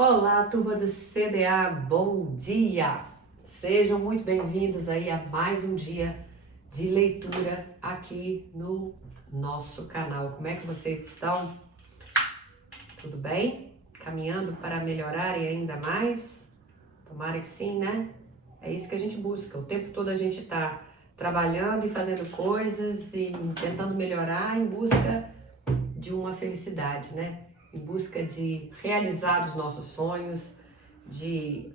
Olá, turma do CDA, bom dia! Sejam muito bem-vindos aí a mais um dia de leitura aqui no nosso canal. Como é que vocês estão? Tudo bem? Caminhando para melhorarem ainda mais? Tomara que sim, né? É isso que a gente busca. O tempo todo a gente está trabalhando e fazendo coisas e tentando melhorar em busca de uma felicidade, né? Em busca de realizar os nossos sonhos, de,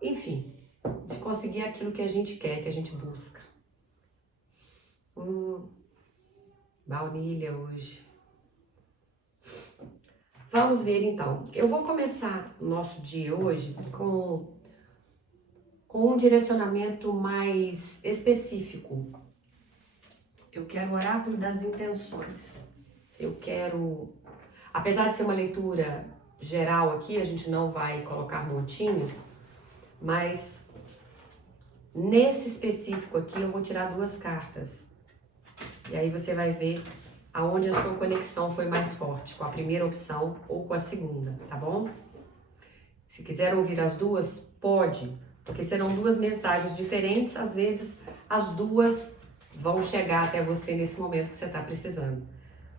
enfim, de conseguir aquilo que a gente quer, que a gente busca. Baunilha hoje. Vamos ver então. Eu vou começar o nosso dia hoje com um direcionamento mais específico. Eu quero o oráculo das intenções. Eu quero, apesar de ser uma leitura geral aqui, a gente não vai colocar montinhos, mas nesse específico aqui eu vou tirar duas cartas. E aí você vai ver aonde a sua conexão foi mais forte, com a primeira opção ou com a segunda, tá bom? Se quiser ouvir as duas, pode, porque serão duas mensagens diferentes, às vezes as duas vão chegar até você nesse momento que você está precisando.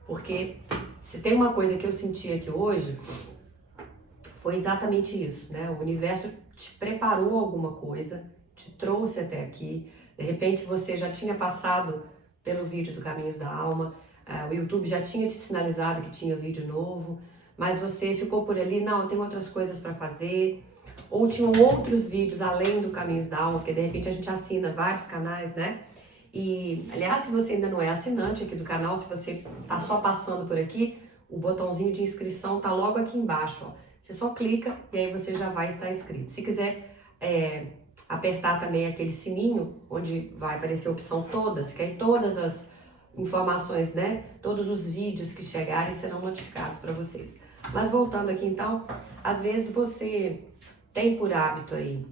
Porque se tem uma coisa que eu senti aqui hoje, foi exatamente isso, né? O universo te preparou alguma coisa, te trouxe até aqui, de repente você já tinha passado pelo vídeo do Caminhos da Alma, o YouTube já tinha te sinalizado que tinha vídeo novo, mas você ficou por ali, não, eu tenho outras coisas para fazer, ou tinham outros vídeos além do Caminhos da Alma, porque de repente a gente assina vários canais, né? E, aliás, se você ainda não é assinante aqui do canal, se você tá só passando por aqui, o botãozinho de inscrição tá logo aqui embaixo, ó. Você só clica e aí você já vai estar inscrito. Se quiser apertar também aquele sininho, onde vai aparecer a opção todas, que aí todas as informações, né? Todos os vídeos que chegarem serão notificados para vocês. Mas voltando aqui então, às vezes você tem por hábito aí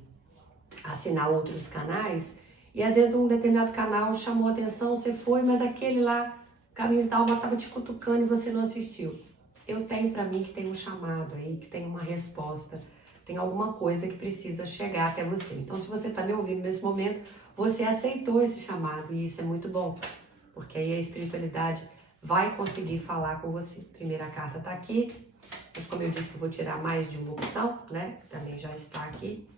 assinar outros canais e às vezes um determinado canal chamou a atenção, você foi, mas aquele lá, Caminhos da Alma, estava te cutucando e você não assistiu. Eu tenho para mim que tem um chamado aí, que tem uma resposta, tem alguma coisa que precisa chegar até você. Então, se você está me ouvindo nesse momento, você aceitou esse chamado e isso é muito bom, porque aí a espiritualidade vai conseguir falar com você. A primeira carta está aqui, mas como eu disse que eu vou tirar mais de uma opção, né? Também já está aqui.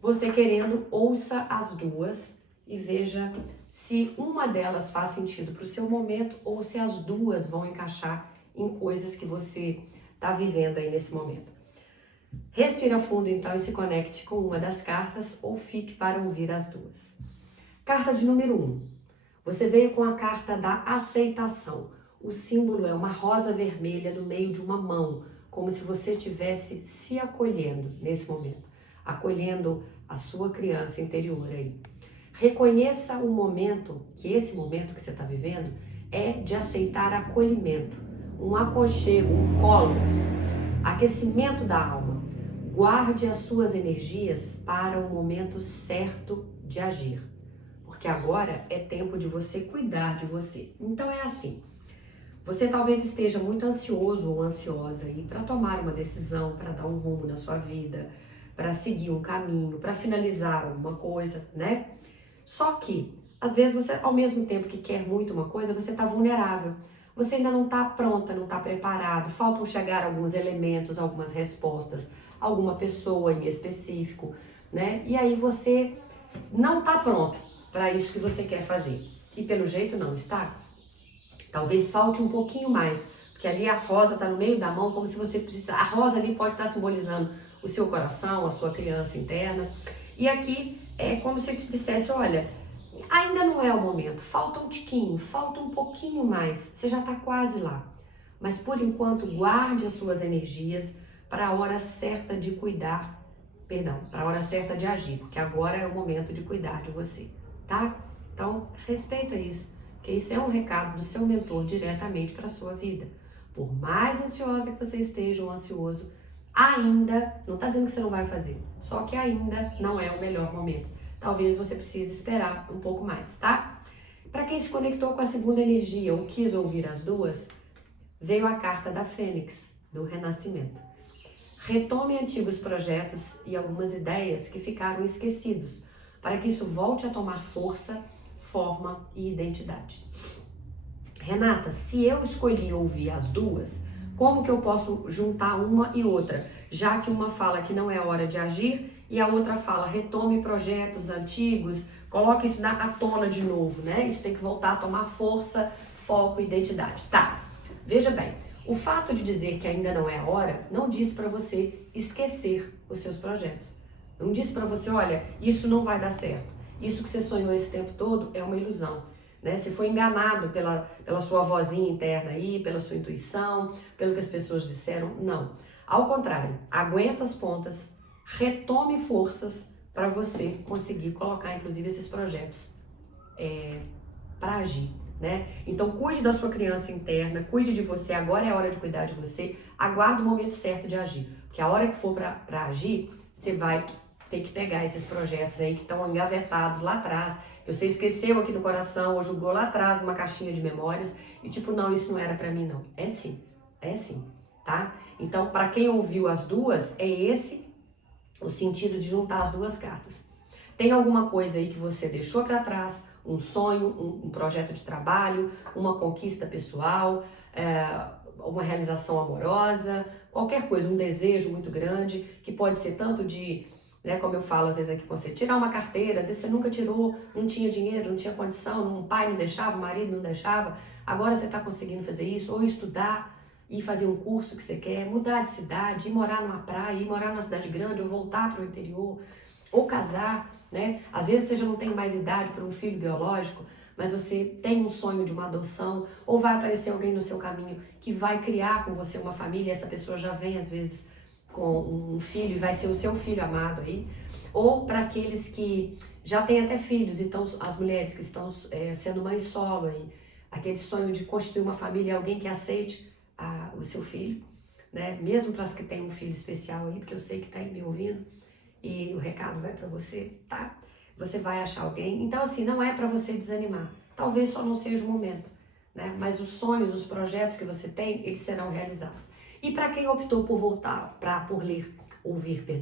Você querendo, ouça as duas e veja se uma delas faz sentido para o seu momento ou se as duas vão encaixar em coisas que você está vivendo aí nesse momento. Respira fundo então e se conecte com uma das cartas ou fique para ouvir as duas. Carta de número 1. Você veio com a carta da aceitação. O símbolo é uma rosa vermelha no meio de uma mão, como se você estivesse se acolhendo nesse momento, acolhendo a sua criança interior aí. Reconheça o momento, que esse momento que você está vivendo é de aceitar acolhimento, um aconchego, um colo, aquecimento da alma. Guarde as suas energias para o momento certo de agir, porque agora é tempo de você cuidar de você. Então é assim, você talvez esteja muito ansioso ou ansiosa aí para tomar uma decisão, para dar um rumo na sua vida, para seguir um caminho, para finalizar alguma coisa, né? Só que, às vezes, você, ao mesmo tempo que quer muito uma coisa, você está vulnerável. Você ainda não está pronta, não está preparado, faltam chegar alguns elementos, algumas respostas, alguma pessoa em específico, né? E aí você não está pronto para isso que você quer fazer. E pelo jeito não está. Talvez falte um pouquinho mais, porque ali a rosa está no meio da mão, como se você precisasse. A rosa ali pode estar simbolizando o seu coração, a sua criança interna. E aqui é como se eu te dissesse, olha, ainda não é o momento, falta um tiquinho, falta um pouquinho mais, você já está quase lá. Mas por enquanto, guarde as suas energias para a hora certa de cuidar, para a hora certa de agir, porque agora é o momento de cuidar de você, tá? Então, respeita isso, que isso é um recado do seu mentor diretamente para a sua vida. Por mais ansiosa que você esteja ou ansioso, ainda, não está dizendo que você não vai fazer, só que ainda não é o melhor momento. Talvez você precise esperar um pouco mais, tá? Para quem se conectou com a segunda energia ou quis ouvir as duas, veio a carta da Fênix, do Renascimento. Retome antigos projetos e algumas ideias que ficaram esquecidos, para que isso volte a tomar força, forma e identidade. Renata, se eu escolhi ouvir as duas, como que eu posso juntar uma e outra? Já que uma fala que não é hora de agir e a outra fala retome projetos antigos, coloque isso à tona de novo, né? Isso tem que voltar a tomar força, foco e identidade. Tá, veja bem, o fato de dizer que ainda não é a hora não diz para você esquecer os seus projetos. Não diz para você, olha, isso não vai dar certo. Isso que você sonhou esse tempo todo é uma ilusão. Né? Você foi enganado pela sua vozinha interna aí, pela sua intuição, pelo que as pessoas disseram. Não. Ao contrário, aguenta as pontas, retome forças para você conseguir colocar, inclusive, esses projetos para agir. Né? Então, cuide da sua criança interna, cuide de você. Agora é a hora de cuidar de você. Aguarde o momento certo de agir. Porque a hora que for para agir, você vai ter que pegar esses projetos aí que estão engavetados lá atrás, que você esqueceu aqui no coração ou jogou lá atrás numa caixinha de memórias e tipo, não, isso não era pra mim não. É sim, tá? Então, para quem ouviu as duas, é esse o sentido de juntar as duas cartas. Tem alguma coisa aí que você deixou para trás, um sonho, um projeto de trabalho, uma conquista pessoal, uma realização amorosa, qualquer coisa, um desejo muito grande, que pode ser tanto de, né, como eu falo às vezes aqui com você, tirar uma carteira, às vezes você nunca tirou, não tinha dinheiro, não tinha condição, um pai não deixava, um marido não deixava, agora você está conseguindo fazer isso, ou estudar, ir fazer um curso que você quer, mudar de cidade, ir morar numa praia, ir morar numa cidade grande, ou voltar para o interior, ou casar, né? Às vezes você já não tem mais idade para um filho biológico, mas você tem um sonho de uma adoção, ou vai aparecer alguém no seu caminho que vai criar com você uma família, e essa pessoa já vem às vezes com um filho e vai ser o seu filho amado aí, ou para aqueles que já têm até filhos, então as mulheres que estão sendo mães solo aí, aquele sonho de constituir uma família, alguém que aceite o seu filho, né? Mesmo para as que têm um filho especial aí, porque eu sei que está aí me ouvindo e o recado vai para você, tá? Você vai achar alguém. Então assim, não é para você desanimar. Talvez só não seja o momento, né? Mas os sonhos, os projetos que você tem, eles serão realizados. E para quem optou por ouvir,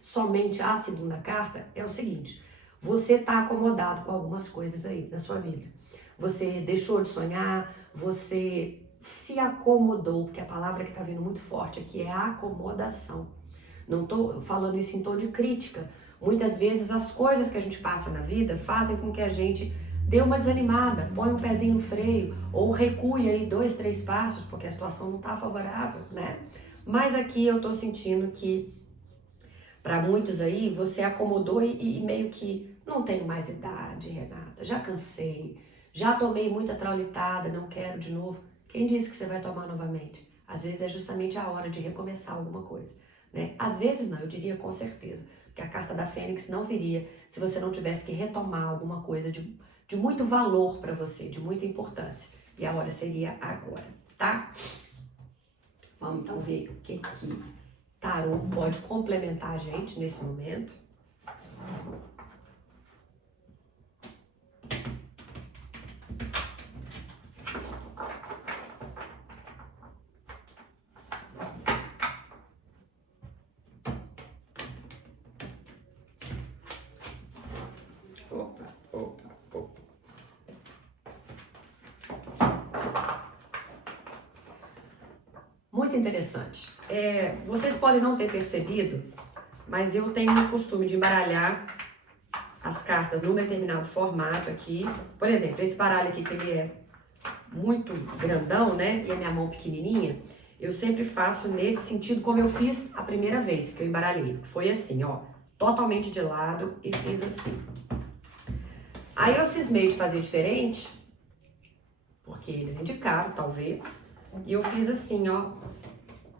somente a segunda carta, é o seguinte: você está acomodado com algumas coisas aí na sua vida. Você deixou de sonhar, você se acomodou, porque a palavra que está vindo muito forte aqui é acomodação. Não estou falando isso em tom de crítica. Muitas vezes as coisas que a gente passa na vida fazem com que a gente dê uma desanimada, põe um pezinho no freio, ou recue aí 2, 3 passos, porque a situação não está favorável, né? Mas aqui eu estou sentindo que, para muitos aí, você acomodou e meio que não tenho mais idade, Renata, já cansei, já tomei muita traulitada, não quero de novo. Quem disse que você vai tomar novamente? Às vezes é justamente a hora de recomeçar alguma coisa, né? Às vezes não, eu diria com certeza, porque a carta da Fênix não viria se você não tivesse que retomar alguma coisa de muito valor para você, de muita importância. E a hora seria agora, tá? Vamos então ver o que Tarô pode complementar a gente nesse momento. Muito interessante. Vocês podem não ter percebido, mas eu tenho o costume de embaralhar as cartas num determinado formato aqui. Por exemplo, esse baralho aqui que ele é muito grandão, né? E a minha mão pequenininha, eu sempre faço nesse sentido como eu fiz a primeira vez que eu embaralhei. Foi assim, ó, totalmente de lado e fiz assim. Aí eu cismei de fazer diferente, porque eles indicaram, talvez, e eu fiz assim, ó,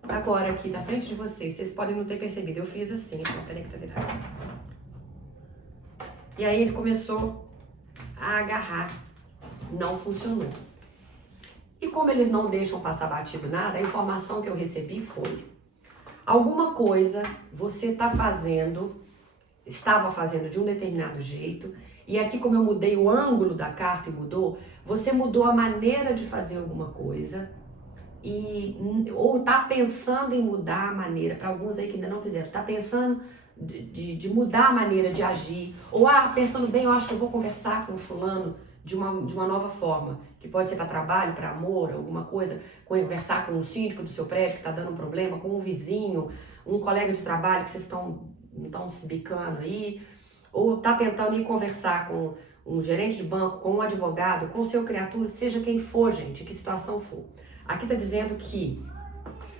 agora aqui na frente de vocês podem não ter percebido, eu fiz assim, ó, peraí que tá virado. E aí ele começou a agarrar, não funcionou. E como eles não deixam passar batido nada, a informação que eu recebi foi: alguma coisa você estava fazendo de um determinado jeito, e aqui como eu mudei o ângulo da carta e você mudou a maneira de fazer alguma coisa, ou tá pensando em mudar a maneira, para alguns aí que ainda não fizeram, tá pensando de mudar a maneira de agir, ou pensando bem, eu acho que eu vou conversar com o fulano de uma nova forma, que pode ser para trabalho, para amor, alguma coisa, conversar com o síndico do seu prédio que está dando um problema, com um vizinho, um colega de trabalho que vocês estão se bicando aí, ou tá tentando ir conversar com um gerente de banco, com um advogado, com o seu criatura, seja quem for, gente, que situação for. Aqui tá dizendo que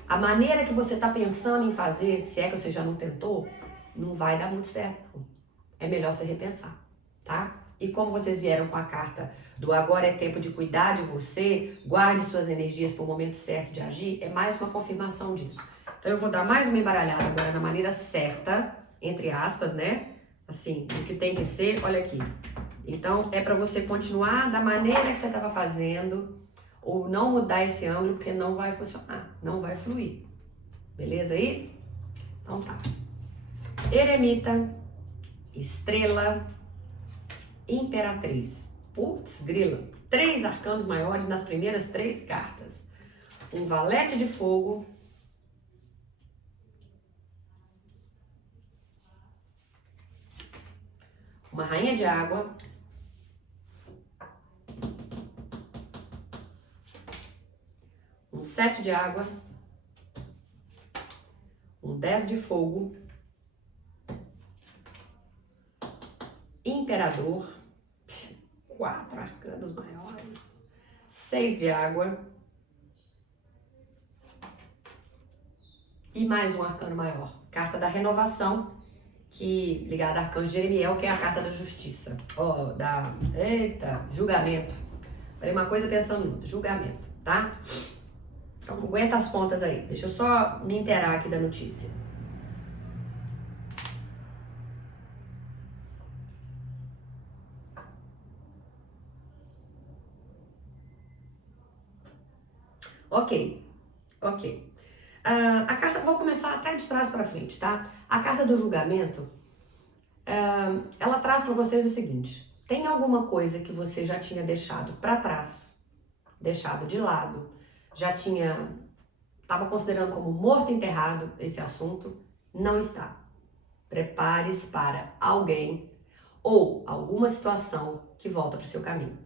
a maneira que você tá pensando em fazer, se é que você já não tentou, não vai dar muito certo. É melhor você repensar, tá? E como vocês vieram com a carta do agora é tempo de cuidar de você, guarde suas energias para o momento certo de agir, é mais uma confirmação disso. Então eu vou dar mais uma embaralhada agora na maneira certa, entre aspas, né? Assim, o que tem que ser, olha aqui. Então é para você continuar da maneira que você estava fazendo, ou não mudar esse ângulo, porque não vai funcionar, não vai fluir. Beleza aí? Então tá. Eremita, estrela, imperatriz. Putz, grila. 3 arcanos maiores nas primeiras 3 cartas. Um valete de fogo. Uma rainha de água. Um 7 de água. Um 10 de fogo. Imperador. 4 arcanos maiores. 6 de água. E mais um arcano maior. Carta da renovação, que ligada a Arcanjo Jeremiel, que é a carta da justiça. Eita, julgamento. Falei uma coisa pensando em outra. Julgamento, tá? Então aguenta as pontas aí. Deixa eu só me inteirar aqui da notícia. Ok. A carta, vou começar até de trás para frente, tá? A carta do julgamento, ela traz para vocês o seguinte: tem alguma coisa que você já tinha deixado para trás, deixado de lado, estava considerando como morto e enterrado esse assunto, não está. Prepare-se para alguém ou alguma situação que volta para o seu caminho.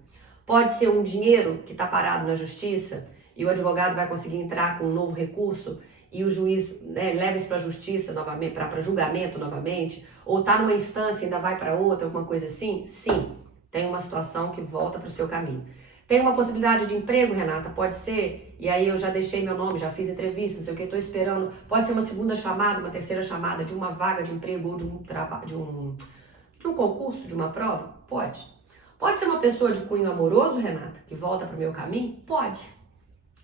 Pode ser um dinheiro que está parado na justiça e o advogado vai conseguir entrar com um novo recurso e o juiz, né, leva isso para a justiça novamente, para julgamento novamente, ou está numa instância e ainda vai para outra, alguma coisa assim. Sim, tem uma situação que volta para o seu caminho. Tem uma possibilidade de emprego, Renata? Pode ser, e aí eu já deixei meu nome, já fiz entrevista, não sei o que, estou esperando. Pode ser uma segunda chamada, uma terceira chamada de uma vaga de emprego ou de um trabalho, de um concurso, de uma prova? Pode. Pode ser uma pessoa de cunho amoroso, Renata, que volta para o meu caminho? Pode.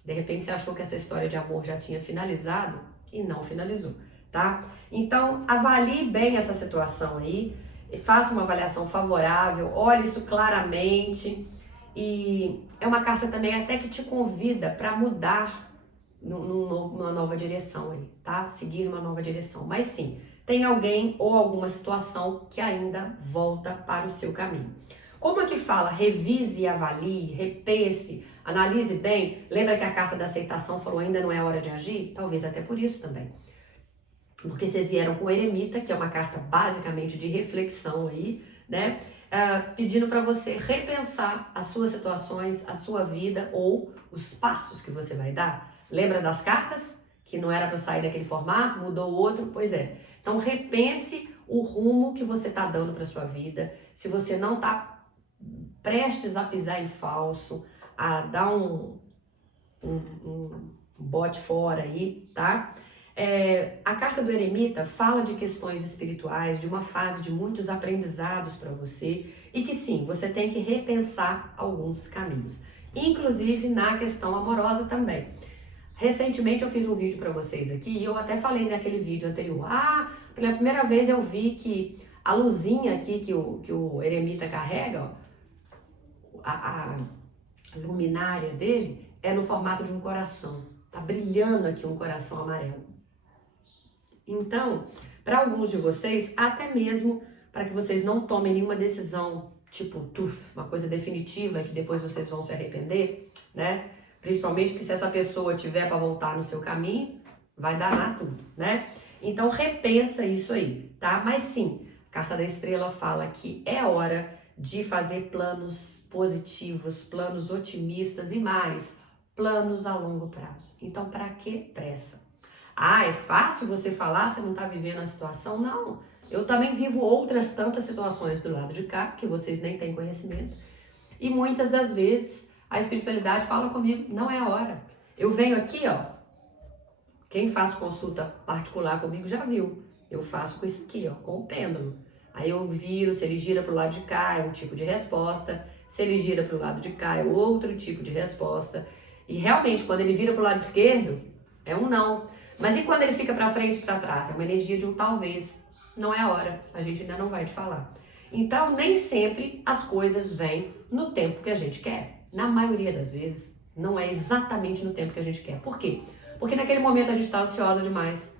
De repente você achou que essa história de amor já tinha finalizado e não finalizou, tá? Então, avalie bem essa situação aí, faça uma avaliação favorável, olhe isso claramente. E é uma carta também até que te convida para mudar numa nova direção aí, tá? Seguir uma nova direção. Mas sim, tem alguém ou alguma situação que ainda volta para o seu caminho. Como é que fala? Revise, avalie, repense, analise bem. Lembra que a carta da aceitação falou ainda não é hora de agir? Talvez até por isso também. Porque vocês vieram com o Eremita, que é uma carta basicamente de reflexão aí, né? Pedindo para você repensar as suas situações, a sua vida ou os passos que você vai dar. Lembra das cartas? Que não era para sair daquele formato, mudou outro? Pois é. Então repense o rumo que você está dando para sua vida. Se você não está prestes a pisar em falso, a dar um bote fora aí, tá? A carta do Eremita fala de questões espirituais, de uma fase de muitos aprendizados para você e que sim, você tem que repensar alguns caminhos, inclusive na questão amorosa também. Recentemente eu fiz um vídeo para vocês aqui e eu até falei naquele vídeo anterior, pela primeira vez eu vi que a luzinha aqui que o Eremita carrega, ó, a luminária dele é no formato de um coração, tá brilhando aqui um coração amarelo. Então, para alguns de vocês, até mesmo para que vocês não tomem nenhuma decisão, tipo, uma coisa definitiva que depois vocês vão se arrepender, né? Principalmente porque se essa pessoa tiver para voltar no seu caminho, vai danar tudo, né? Então repensa isso aí, tá? Mas sim, a carta da estrela fala que é hora de fazer planos positivos, planos otimistas e mais, planos a longo prazo. Então, para que pressa? Ah, é fácil você falar, você não está vivendo a situação? Não. Eu também vivo outras tantas situações do lado de cá, que vocês nem têm conhecimento. E muitas das vezes a espiritualidade fala comigo, não é a hora. Eu venho aqui, ó, quem faz consulta particular comigo já viu. Eu faço com isso aqui, ó, com o pêndulo. Aí eu viro, se ele gira para o lado de cá, é um tipo de resposta. Se ele gira para o lado de cá, é outro tipo de resposta. E realmente, quando ele vira para o lado esquerdo, é um não. Mas e quando ele fica para frente e para trás? É uma energia de um talvez. Não é a hora, a gente ainda não vai te falar. Então, nem sempre as coisas vêm no tempo que a gente quer. Na maioria das vezes, não é exatamente no tempo que a gente quer. Por quê? Porque naquele momento a gente está ansiosa demais,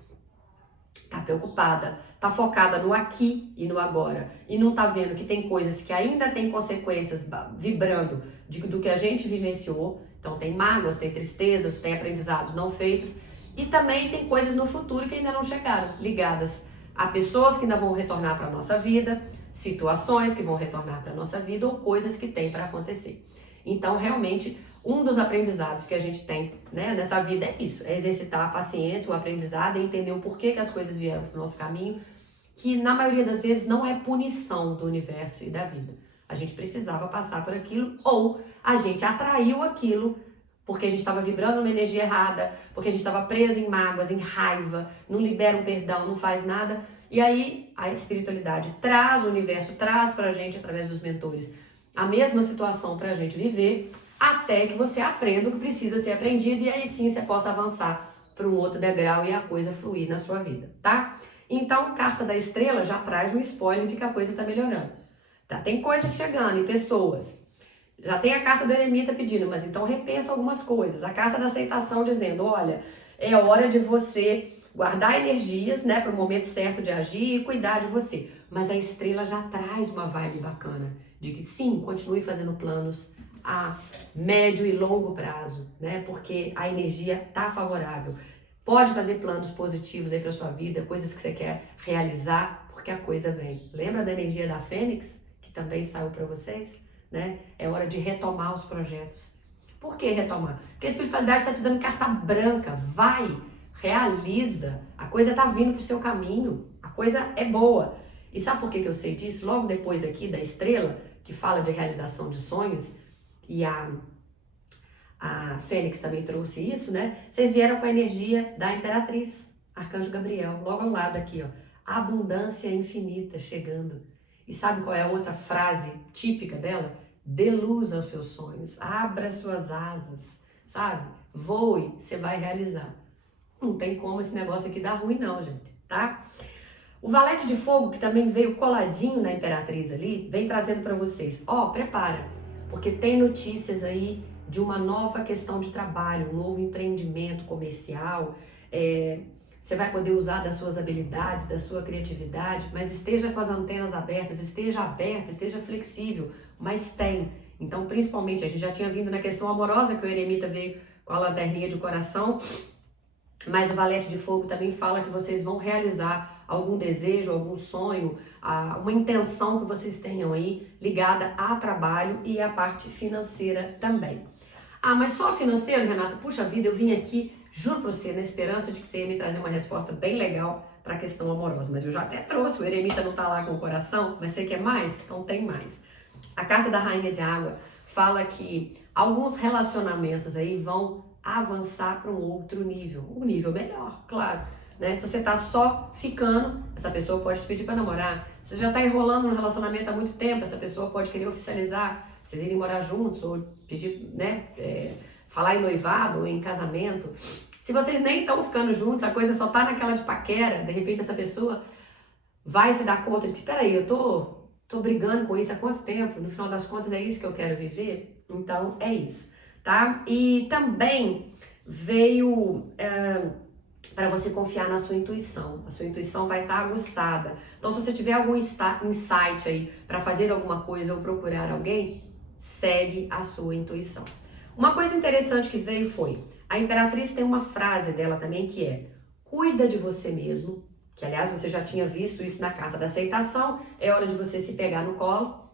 tá preocupada, tá focada no aqui e no agora. E não tá vendo que tem coisas que ainda têm consequências vibrando do que a gente vivenciou. Então tem mágoas, tem tristezas, tem aprendizados não feitos. E também tem coisas no futuro que ainda não chegaram, ligadas a pessoas que ainda vão retornar para a nossa vida, situações que vão retornar para a nossa vida ou coisas que tem para acontecer. Então, realmente, um dos aprendizados que a gente tem, né, nessa vida é isso, é exercitar a paciência, o aprendizado e entender o porquê que as coisas vieram para o nosso caminho, que na maioria das vezes não é punição do universo e da vida. A gente precisava passar por aquilo ou a gente atraiu aquilo porque a gente estava vibrando uma energia errada, porque a gente estava preso em mágoas, em raiva, não libera um perdão, não faz nada. E aí a espiritualidade traz, o universo traz pra gente, através dos mentores, a mesma situação pra gente viver, até que você aprenda o que precisa ser aprendido e aí sim você possa avançar para um outro degrau e a coisa fluir na sua vida, tá? Então, carta da estrela já traz um spoiler de que a coisa está melhorando. Tá? Tem coisas chegando e pessoas. Já tem a carta do eremita pedindo, mas então repensa algumas coisas. A carta da aceitação dizendo, olha, é hora de você guardar energias, né, para o momento certo de agir e cuidar de você. Mas a estrela já traz uma vibe bacana de que sim, continue fazendo planos a médio e longo prazo, né? Porque a energia tá favorável. Pode fazer planos positivos aí para sua vida, coisas que você quer realizar, porque a coisa vem. Lembra da energia da Fênix, que também saiu para vocês? Né? É hora de retomar os projetos. Por que retomar? Porque a espiritualidade está te dando carta branca. Vai, realiza. A coisa está vindo para o seu caminho. A coisa é boa. E sabe por que eu sei disso? Logo depois aqui da estrela, que fala de realização de sonhos, e a Fênix também trouxe isso, né? Vocês vieram com a energia da Imperatriz, Arcanjo Gabriel, logo ao lado aqui, ó. Abundância infinita chegando. E sabe qual é a outra frase típica dela? Dê luz aos seus sonhos, abra suas asas, sabe? Voe, você vai realizar. Não tem como esse negócio aqui dar ruim não, gente, tá? O Valete de Fogo, que também veio coladinho na Imperatriz ali, vem trazendo para vocês. Ó, prepara, porque tem notícias aí de uma nova questão de trabalho, um novo empreendimento comercial, você vai poder usar das suas habilidades, da sua criatividade, mas esteja com as antenas abertas, esteja aberto, esteja flexível, mas tem. Então, principalmente, a gente já tinha vindo na questão amorosa, que o eremita veio com a lanterninha de coração, mas o Valete de Fogo também fala que vocês vão realizar algum desejo, algum sonho, uma intenção que vocês tenham aí ligada a trabalho e à parte financeira também. Ah, mas só financeiro, Renata? Puxa vida, eu vim aqui, juro pra você, na esperança de que você ia me trazer uma resposta bem legal para a questão amorosa. Mas eu já até trouxe, o eremita não tá lá com o coração, mas você quer mais? Então tem mais. A carta da Rainha de Água fala que alguns relacionamentos aí vão avançar para um outro nível, um nível melhor, claro. Né? Se você tá só ficando, essa pessoa pode te pedir para namorar. Se você já tá enrolando um relacionamento há muito tempo, essa pessoa pode querer oficializar, vocês irem morar juntos ou pedir, né, falar em noivado ou em casamento. Se vocês nem estão ficando juntos, a coisa só tá naquela de paquera, de repente essa pessoa vai se dar conta de que, peraí, eu tô brigando com isso há quanto tempo? No final das contas é isso que eu quero viver? Então é isso, tá? E também veio para você confiar na sua intuição. A sua intuição vai estar aguçada. Então se você tiver algum insight aí para fazer alguma coisa ou procurar alguém, segue a sua intuição. Uma coisa interessante que veio foi, a Imperatriz tem uma frase dela também que é: cuida de você mesmo, que aliás você já tinha visto isso na carta da aceitação, é hora de você se pegar no colo,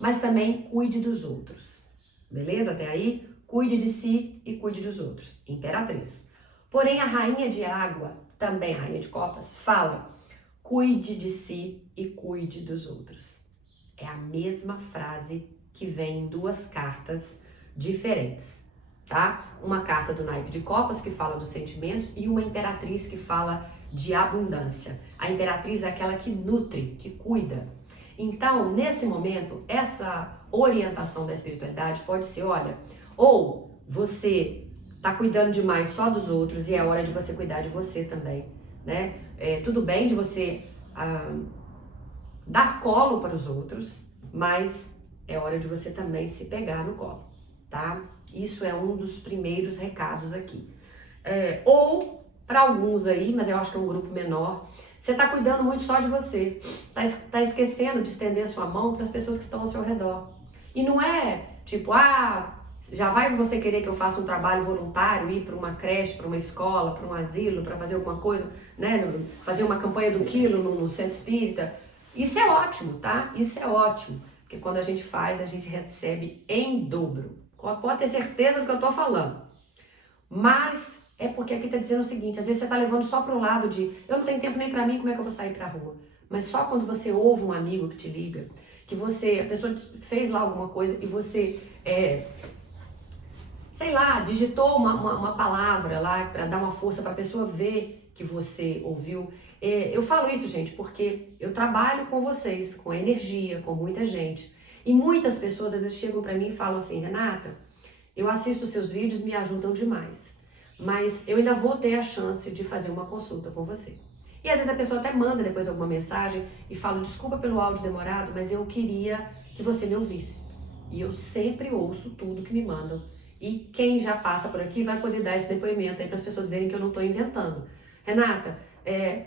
mas também cuide dos outros. Beleza? Até aí? Cuide de si e cuide dos outros. Imperatriz. Porém, a rainha de água, também a rainha de copas, fala: cuide de si e cuide dos outros. É a mesma frase que vem em duas cartas diferentes, tá? Uma carta do naipe de copas que fala dos sentimentos e uma imperatriz que fala de abundância. A imperatriz é aquela que nutre, que cuida. Então, nesse momento, essa orientação da espiritualidade pode ser, olha, ou você tá cuidando demais só dos outros e é hora de você cuidar de você também, né? Tudo bem de você dar colo para os outros, mas é hora de você também se pegar no colo, tá? Isso é um dos primeiros recados aqui. Ou, para alguns aí, mas eu acho que é um grupo menor, você tá cuidando muito só de você, tá esquecendo de estender a sua mão para as pessoas que estão ao seu redor. E não é tipo, já vai você querer que eu faça um trabalho voluntário, ir para uma creche, para uma escola, para um asilo, para fazer alguma coisa, né? Fazer uma campanha do quilo no centro espírita. Isso é ótimo, tá? Isso é ótimo. Porque quando a gente faz, a gente recebe em dobro. Pode ter certeza do que eu tô falando. Mas é porque aqui tá dizendo o seguinte, às vezes você tá levando só pro lado de eu não tenho tempo nem pra mim, como é que eu vou sair pra rua? Mas só quando você ouve um amigo que te liga, que a pessoa fez lá alguma coisa e você, sei lá, digitou uma palavra lá pra dar uma força pra pessoa ver que você ouviu. Eu falo isso, gente, porque eu trabalho com vocês, com energia, com muita gente. E muitas pessoas às vezes chegam pra mim e falam assim, Renata, eu assisto os seus vídeos, me ajudam demais, mas eu ainda vou ter a chance de fazer uma consulta com você. E às vezes a pessoa até manda depois alguma mensagem e fala, desculpa pelo áudio demorado, mas eu queria que você me ouvisse. E eu sempre ouço tudo que me mandam. E quem já passa por aqui vai poder dar esse depoimento aí para as pessoas verem que eu não estou inventando. Renata,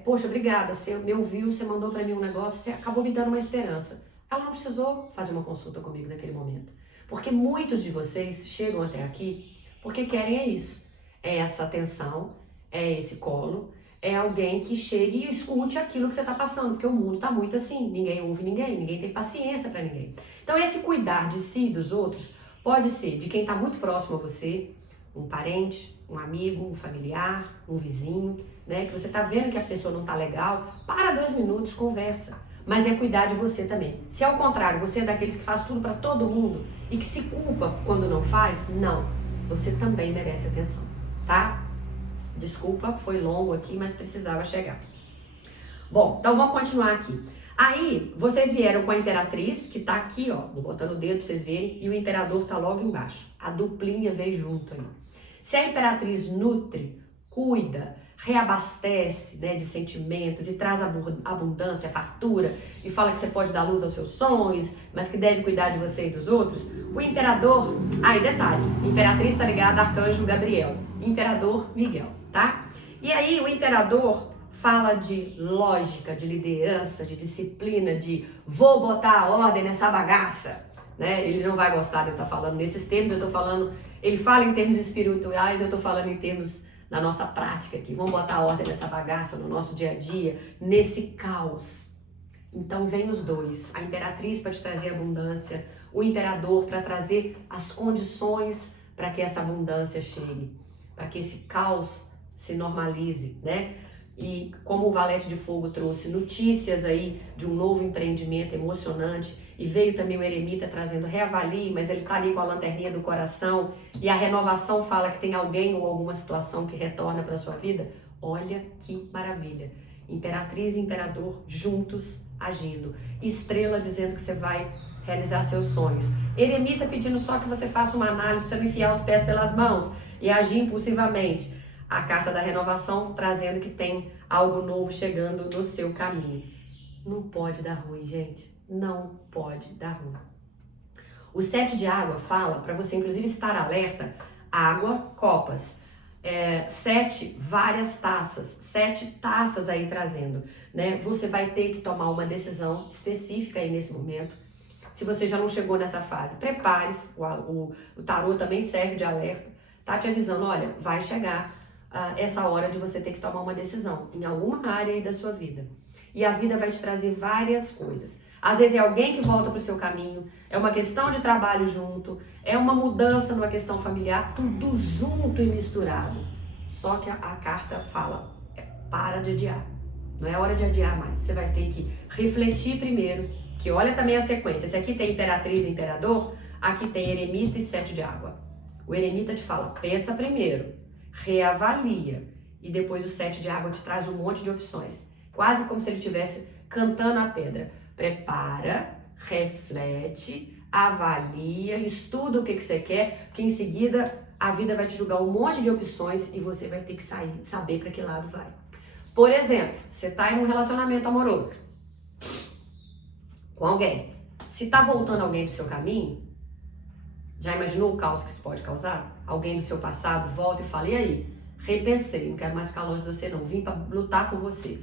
poxa, obrigada, você me ouviu, você mandou para mim um negócio, você acabou me dando uma esperança. Ela não precisou fazer uma consulta comigo naquele momento. Porque muitos de vocês chegam até aqui porque querem isso. É essa atenção, é esse colo, é alguém que chegue e escute aquilo que você está passando, porque o mundo está muito assim, ninguém ouve ninguém tem paciência para ninguém. Então esse cuidar de si e dos outros pode ser de quem está muito próximo a você, um parente, um amigo, um familiar, um vizinho, né? Que você está vendo que a pessoa não está legal, para 2 minutos, conversa. Mas é cuidar de você também. Se ao contrário, você é daqueles que faz tudo para todo mundo e que se culpa quando não faz, não. Você também merece atenção, tá? Desculpa, foi longo aqui, mas precisava chegar. Bom, então vamos continuar aqui. Aí, vocês vieram com a Imperatriz, que tá aqui, ó, vou botando o dedo pra vocês verem, e o Imperador tá logo embaixo. A duplinha veio junto aí. Se a Imperatriz nutre, cuida, reabastece, né, de sentimentos e traz abundância, fartura e fala que você pode dar luz aos seus sonhos, mas que deve cuidar de você e dos outros, o Imperador, aí detalhe, Imperatriz tá ligada a Arcanjo Gabriel, Imperador Miguel, tá? E aí o Imperador fala de lógica, de liderança, de disciplina, de vou botar a ordem nessa bagaça, né? Ele não vai gostar de eu estar falando nesses termos, eu tô falando, ele fala em termos espirituais, eu tô falando em termos na nossa prática aqui. Vamos botar a ordem nessa bagaça no nosso dia a dia, nesse caos. Então vem os dois, a Imperatriz para te trazer abundância, o Imperador para trazer as condições para que essa abundância chegue, para que esse caos se normalize, né? E como o Valete de Fogo trouxe notícias aí de um novo empreendimento emocionante, e veio também o Eremita trazendo reavalie, mas ele tá ali com a lanterninha do coração, e a renovação fala que tem alguém ou alguma situação que retorna para sua vida. Olha que maravilha. Imperatriz e Imperador juntos agindo. Estrela dizendo que você vai realizar seus sonhos. Eremita pedindo só que você faça uma análise, para você não enfiar os pés pelas mãos e agir impulsivamente. A carta da renovação trazendo que tem algo novo chegando no seu caminho. Não pode dar ruim, gente. Não pode dar ruim. O 7 de água fala para você, inclusive, estar alerta. Água, copas. 7, várias taças. 7 taças aí trazendo, né? Você vai ter que tomar uma decisão específica aí nesse momento. Se você já não chegou nessa fase, prepare-se. O tarô também serve de alerta. Tá te avisando, olha, vai chegar essa hora de você ter que tomar uma decisão em alguma área aí da sua vida. E a vida vai te trazer várias coisas. Às vezes é alguém que volta para o seu caminho, é uma questão de trabalho junto, é uma mudança numa questão familiar, tudo junto e misturado. Só que a carta fala, para de adiar. Não é hora de adiar mais. Você vai ter que refletir primeiro, que olha também a sequência. Se aqui tem Imperatriz e Imperador, aqui tem Eremita e Sete de Água. O Eremita te fala, pensa primeiro, reavalia, e depois o Sete de Água te traz um monte de opções. Quase como se ele estivesse cantando a pedra. Prepara, reflete, avalia, estuda o que você quer, porque em seguida a vida vai te jogar um monte de opções e você vai ter que saber para que lado vai. Por exemplo, você está em um relacionamento amoroso com alguém. Se está voltando alguém para o seu caminho, já imaginou o caos que isso pode causar? Alguém do seu passado volta e fala, e aí? Repensei, não quero mais ficar longe de você não, vim para lutar com você.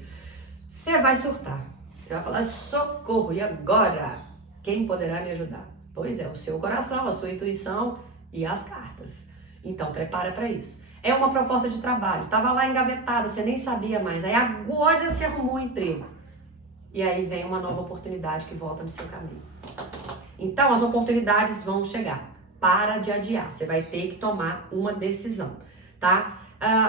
Você vai surtar, você vai falar, socorro, e agora? Quem poderá me ajudar? Pois é, o seu coração, a sua intuição e as cartas. Então, prepara para isso. É uma proposta de trabalho, estava lá engavetada, você nem sabia mais, aí agora você arrumou um emprego. E aí vem uma nova oportunidade que volta no seu caminho. Então, as oportunidades vão chegar. Para de adiar, você vai ter que tomar uma decisão, tá?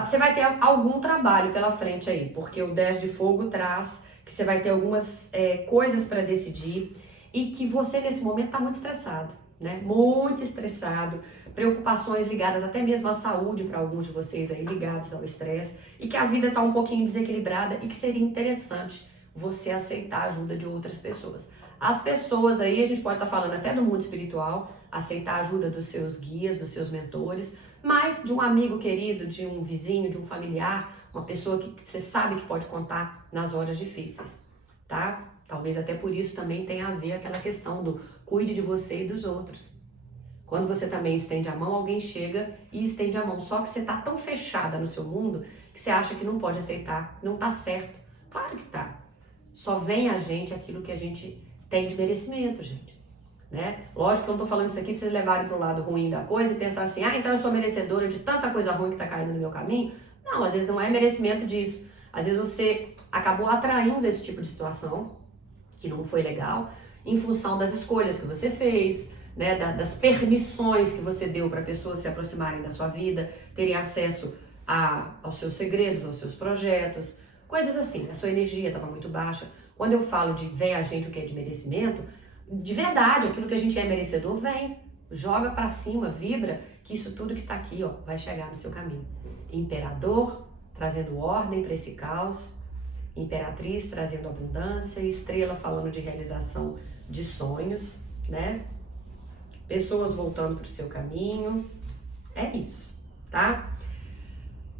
Você vai ter algum trabalho pela frente aí, porque o 10 de fogo traz que você vai ter algumas coisas para decidir e que você nesse momento está muito estressado, né? Muito estressado, preocupações ligadas até mesmo à saúde para alguns de vocês aí ligados ao estresse e que a vida está um pouquinho desequilibrada e que seria interessante você aceitar a ajuda de outras pessoas. As pessoas aí, a gente pode estar falando até do mundo espiritual, aceitar a ajuda dos seus guias, dos seus mentores, mas de um amigo querido, de um vizinho, de um familiar, uma pessoa que você sabe que pode contar nas horas difíceis, tá? Talvez até por isso também tenha a ver aquela questão do cuide de você e dos outros. Quando você também estende a mão, alguém chega e estende a mão. Só que você tá tão fechada no seu mundo que você acha que não pode aceitar, não tá certo. Claro que tá. Só vem a gente aquilo que a gente tem de merecimento, gente. Né? Lógico que eu não tô falando isso aqui pra vocês levarem pro lado ruim da coisa e pensar assim, então eu sou merecedora de tanta coisa ruim que tá caindo no meu caminho. Não, às vezes não é merecimento disso. Às vezes você acabou atraindo esse tipo de situação, que não foi legal, em função das escolhas que você fez, né? Das permissões que você deu para pessoas se aproximarem da sua vida, terem acesso aos seus segredos, aos seus projetos, coisas assim. A sua energia estava muito baixa. Quando eu falo de vem a gente o que é de merecimento, de verdade, aquilo que a gente é merecedor, vem, joga para cima, vibra, que isso tudo que tá aqui, ó, vai chegar no seu caminho. Imperador, trazendo ordem para esse caos, Imperatriz, trazendo abundância, Estrela, falando de realização de sonhos, né? Pessoas voltando pro seu caminho, é isso, tá?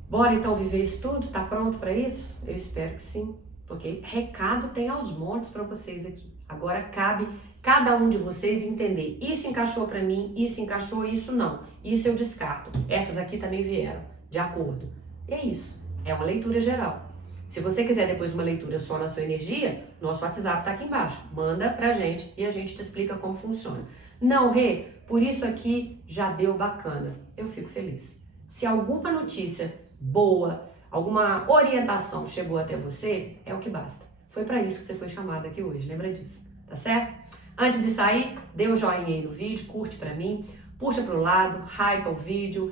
Bora então viver isso tudo? Tá pronto para isso? Eu espero que sim, porque recado tem aos montes para vocês aqui. Agora cabe cada um de vocês entender, isso encaixou para mim, isso encaixou, isso não. Isso eu descarto. Essas aqui também vieram, de acordo. E é isso, é uma leitura geral. Se você quiser depois uma leitura só na sua energia, nosso WhatsApp tá aqui embaixo. Manda pra gente e a gente te explica como funciona. Não, Rê, por isso aqui já deu bacana. Eu fico feliz. Se alguma notícia boa, alguma orientação chegou até você, é o que basta. Foi para isso que você foi chamada aqui hoje, lembra disso, tá certo? Antes de sair, dê um joinha aí no vídeo, curte pra mim, puxa pro lado, hypa o vídeo,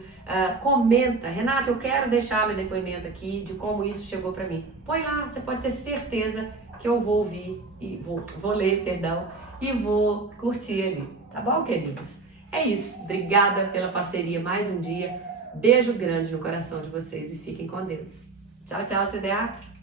comenta. Renata, eu quero deixar meu depoimento aqui de como isso chegou pra mim. Põe lá, você pode ter certeza que eu vou ouvir, e vou ler, perdão, e vou curtir ali, tá bom, queridos? É isso, obrigada pela parceria mais um dia, beijo grande no coração de vocês e fiquem com Deus. Tchau, tchau, CDA!